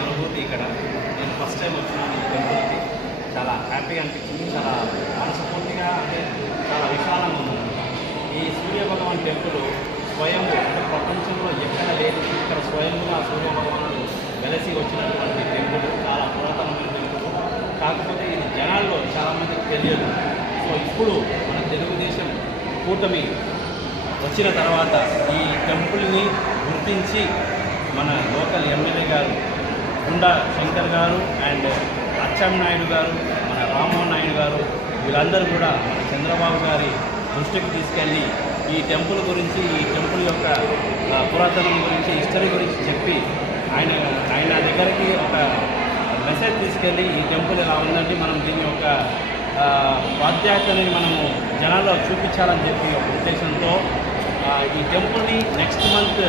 అనుభూతి ఇక్కడ. నేను ఫస్ట్ టైం వచ్చినాను టెంపుల్కి చాలా హ్యాపీగా అనిపించింది. చాలా మనస్ఫూర్తిగా అంటే చాలా విశాలంగా ఉంది. ఈ సూర్య భగవాన్ టెంపుల్ స్వయం అంటే ప్రపంచంలో ఎక్కడ లేదు. ఇక్కడ స్వయంగా సూర్య భగవాను వెలసి వచ్చినటువంటి టెంపుల్ చాలా పురాతనమైన టెంపుల్ కాకపోతే ఇది జనాల్లో చాలామందికి తెలియదు. సో ఇప్పుడు మన తెలుగుదేశం కూటమి వచ్చిన తర్వాత ఈ టెంపుల్ని గుర్తించి మన లోకల్ ఎమ్మెల్యే గారు గుండా శంకర్ గారు అండ్ అచ్చెన్నాయుడు గారు మన రామ్మోహన్ నాయుడు గారు వీళ్ళందరూ కూడా మన చంద్రబాబు గారి దృష్టికి తీసుకెళ్ళి ఈ టెంపుల్ గురించి ఈ టెంపుల్ యొక్క పురాతనం గురించి హిస్టరీ గురించి చెప్పి ఆయన ఆయన దగ్గరికి ఒక మెసేజ్ తీసుకెళ్ళి ఈ టెంపుల్ ఇలా ఉందండి మనం దీని యొక్క బాధ్యతని మనము జనాల్లో చూపించాలని చెప్పి ఒక ఉద్దేశంతో ఈ టెంపుల్ని నెక్స్ట్ మంత్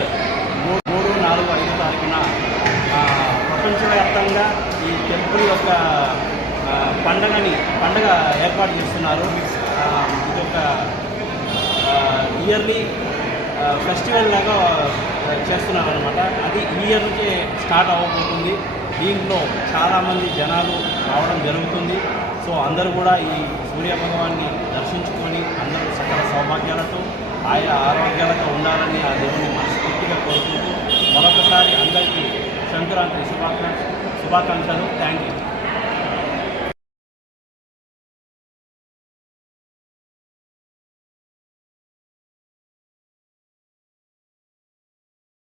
మూడు మూడు నాలుగు ఐదు తారీఖున ప్రపంచవ్యాప్తంగా ఈ టెంపుల్ యొక్క పండగని పండగ ఏర్పాటు చేస్తున్నారు. ఇది ఒక ఇయర్లీ ఫెస్టివల్ లాగా చేస్తున్నారు అనమాట అది ఈ ఇయర్ నుంచే స్టార్ట్ అవ్వబోతుంది. దీంట్లో చాలామంది జనాలు రావడం జరుగుతుంది. సో అందరూ కూడా ఈ సూర్య భగవాన్ని దర్శించుకొని అందరూ సకల సౌభాగ్యాలతో ఆయా ఆరోగ్యాలతో ఉండాలని ఆ దేవుని మనస్ఫూర్తిగా కోరుకుంటూ మరొకసారి शुभाकांक्ष शुभाकांक्षलु थैंक यू